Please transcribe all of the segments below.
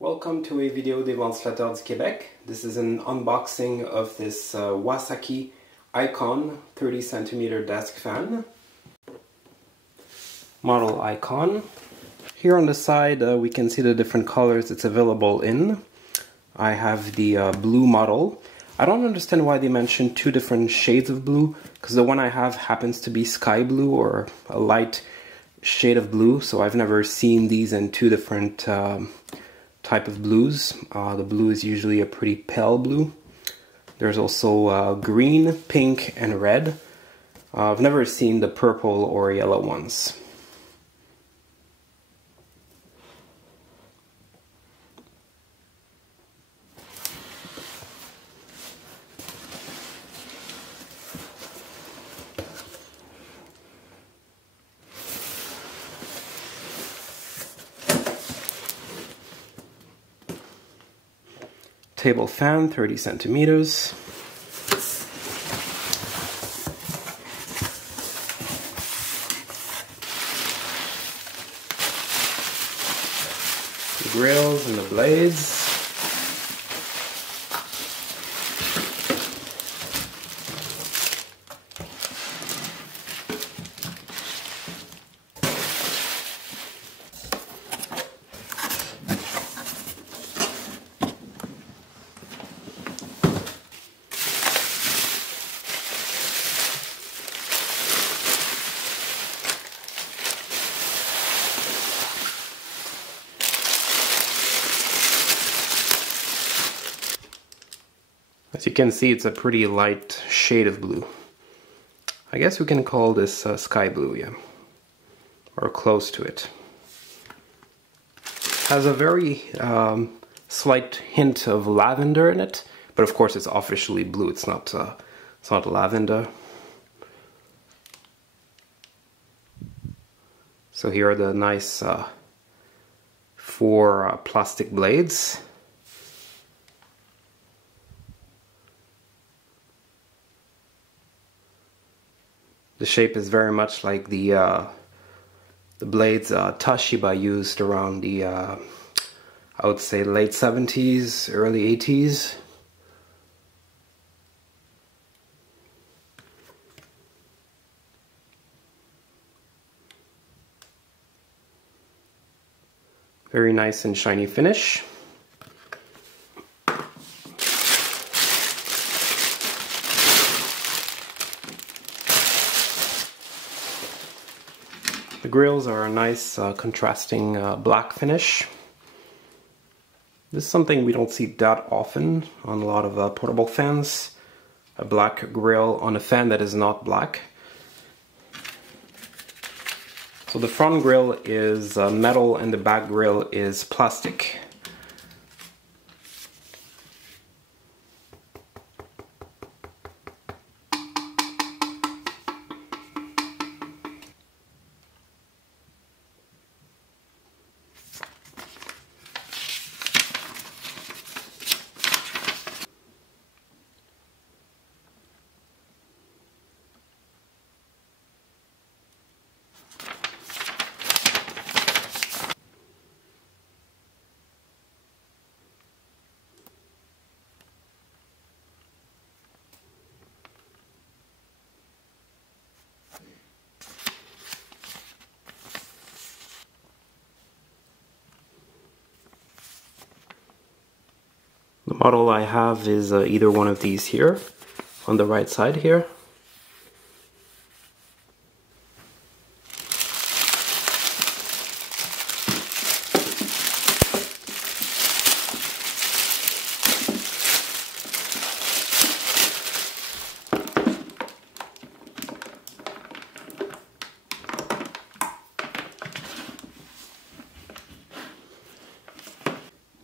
Welcome to a video des Ventilateurs du Québec. This is an unboxing of this Wasaki Icon 30 cm desk fan. Model Icon. Here on the side we can see the different colors it's available in. I have the blue model. I don't understand why they mentioned two different shades of blue, because the one I have happens to be sky blue or a light shade of blue, so I've never seen these in two different type of blues. The blue is usually a pretty pale blue. There's also green, pink, and red. I've never seen the purple or yellow ones. Table fan, 30 centimeters. The grills and the blades. As you can see, it's a pretty light shade of blue. I guess we can call this sky blue, yeah, or close to it. Has a very slight hint of lavender in it, but of course it's officially blue. It's not lavender. So here are the nice four plastic blades. The shape is very much like the blades Toshiba used around the, I would say, late 70s, early 80s. Very nice and shiny finish. The grills are a nice contrasting black finish. This is something we don't see that often on a lot of portable fans. A black grill on a fan that is not black. So the front grill is metal and the back grill is plastic. The model I have is either one of these here, on the right side here.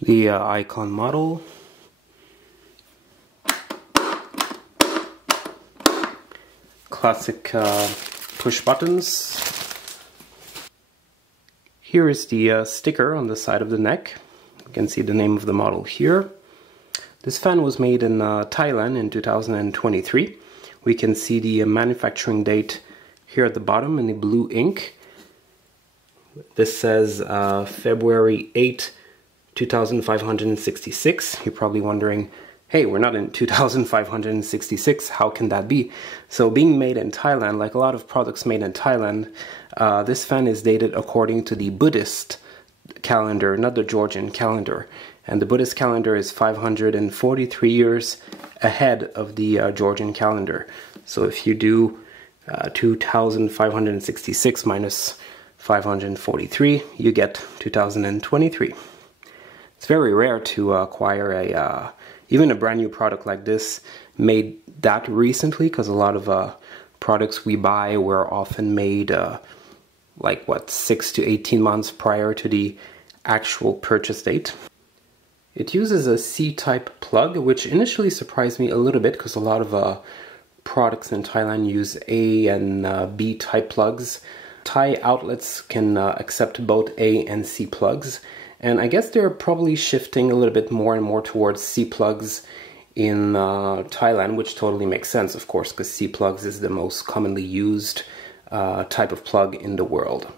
The Icon model. Classic push buttons. Here is the sticker on the side of the neck. You can see the name of the model here. This fan was made in Thailand in 2023. We can see the manufacturing date here at the bottom in the blue ink. This says February 8, 2,566. You're probably wondering, hey, we're not in 2,566, how can that be? So being made in Thailand, like a lot of products made in Thailand, this fan is dated according to the Buddhist calendar, not the Georgian calendar. And the Buddhist calendar is 543 years ahead of the Georgian calendar. So if you do 2,566 minus 543, you get 2023. It's very rare to acquire even a brand new product like this made that recently, because a lot of products we buy were often made like what, 6 to 18 months prior to the actual purchase date. It uses a C-type plug, which initially surprised me a little bit because a lot of products in Thailand use A and B-type plugs. Thai outlets can accept both A and C plugs, and I guess they're probably shifting a little bit more and more towards C plugs in Thailand, which totally makes sense, of course, because C plugs is the most commonly used type of plug in the world.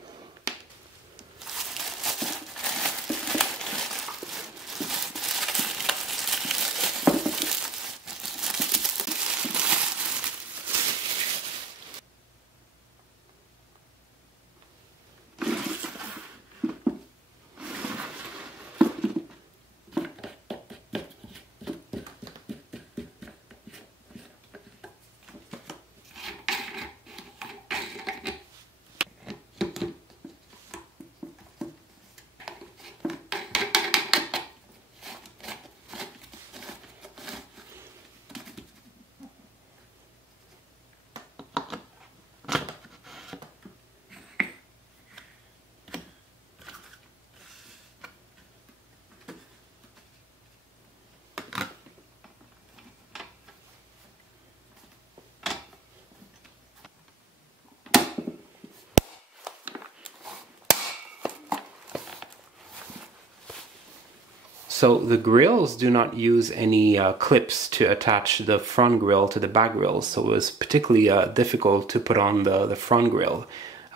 So the grills do not use any clips to attach the front grill to the back grill, so it was particularly difficult to put on the front grill.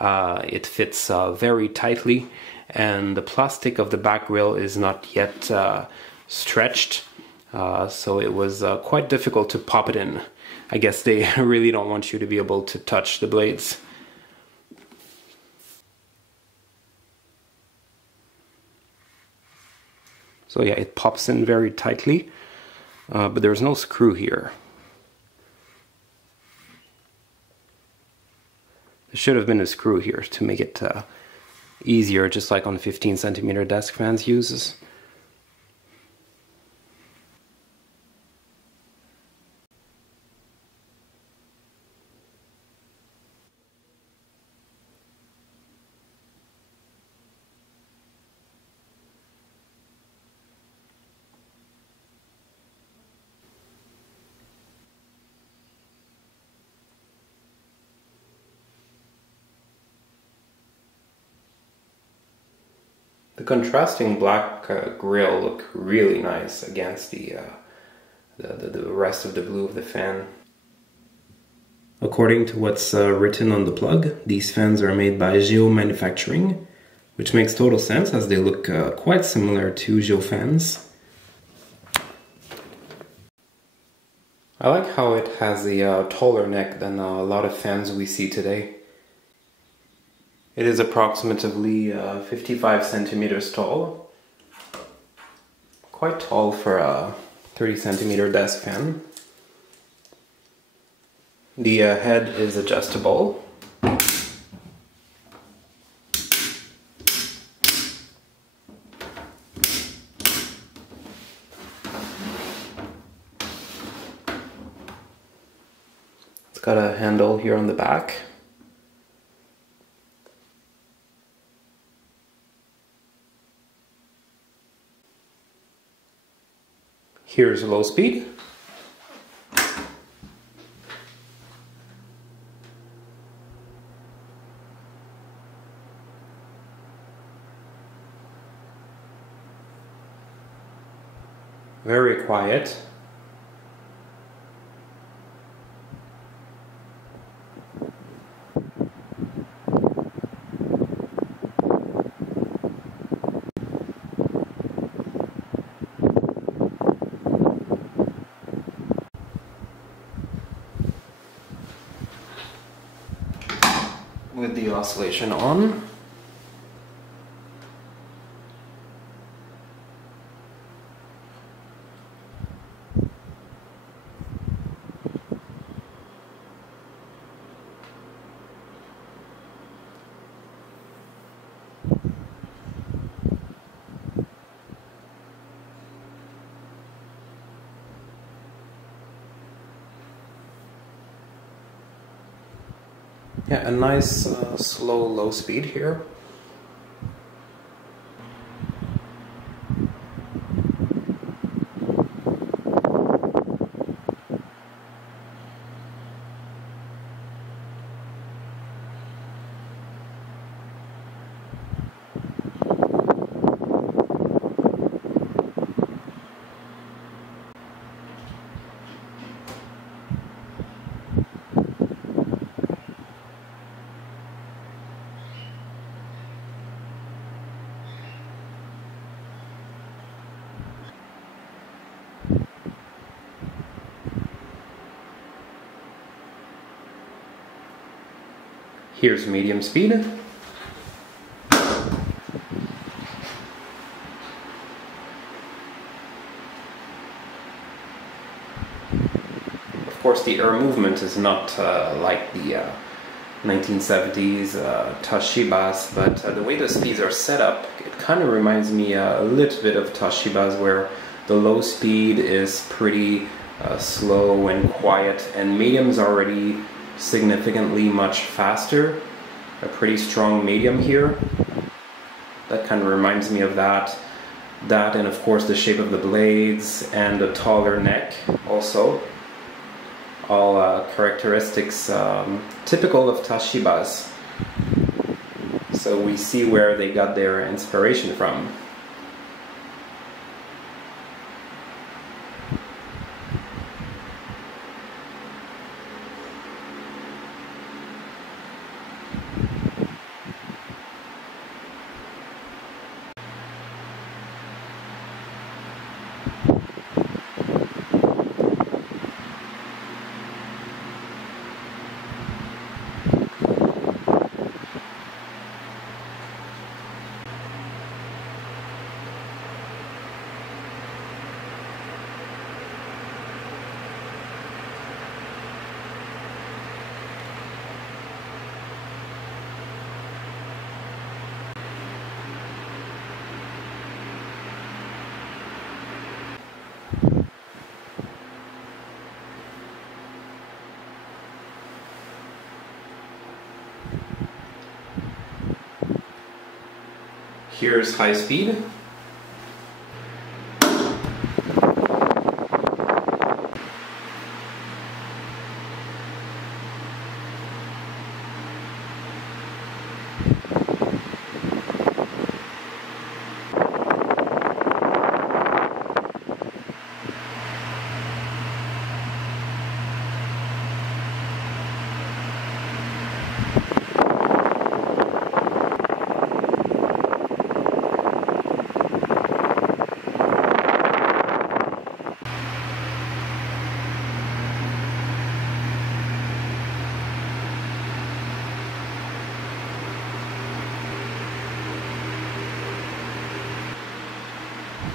It fits very tightly, and the plastic of the back grill is not yet stretched, so it was quite difficult to pop it in. I guess they really don't want you to be able to touch the blades. So yeah, it pops in very tightly, but there's no screw here. There should have been a screw here to make it easier, just like on 15cm desk fans uses. The contrasting black grill look really nice against the rest of the blue of the fan. According to what's written on the plug, these fans are made by Geo Manufacturing, which makes total sense as they look quite similar to Geo fans. I like how it has a taller neck than a lot of fans we see today. It is approximately 55 centimeters tall. Quite tall for a 30cm desk fan. The head is adjustable. It's got a handle here on the back. Here's low speed. Very quiet. the oscillation on. Yeah, a nice slow low speed here. Here's medium speed. Of course, the air movement is not like the 1970s Toshibas, but the way the speeds are set up, it kind of reminds me a little bit of Toshibas, where the low speed is pretty slow and quiet, and medium's already significantly much faster. A pretty strong medium here. That kind of reminds me of that. That, and of course the shape of the blades and the taller neck also. All characteristics typical of Toshibas. So we see where they got their inspiration from. Here's high speed.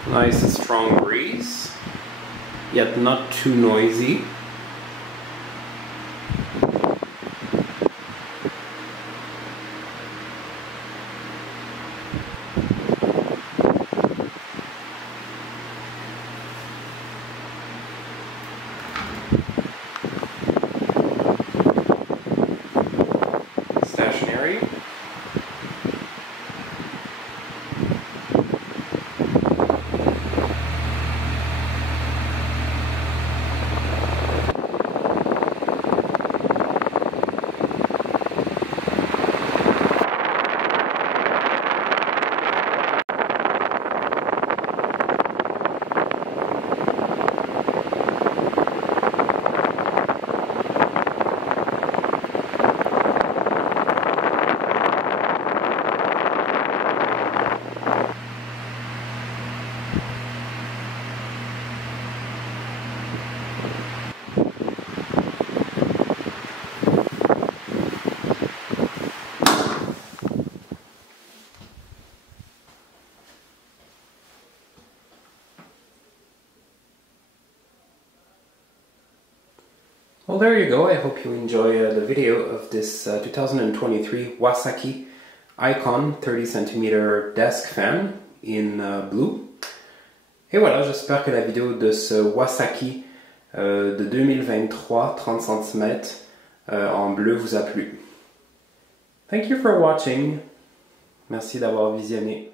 Nice strong breeze, yet not too noisy. Stationary. Well, there you go. I hope you enjoy the video of this 2023 Wasaki Icon 30 cm desk fan in Bleu. Et voilà, j'espère que la vidéo de ce Wasaki de 2023 30 cm en bleu vous a plu. Thank you for watching. Merci d'avoir visionné.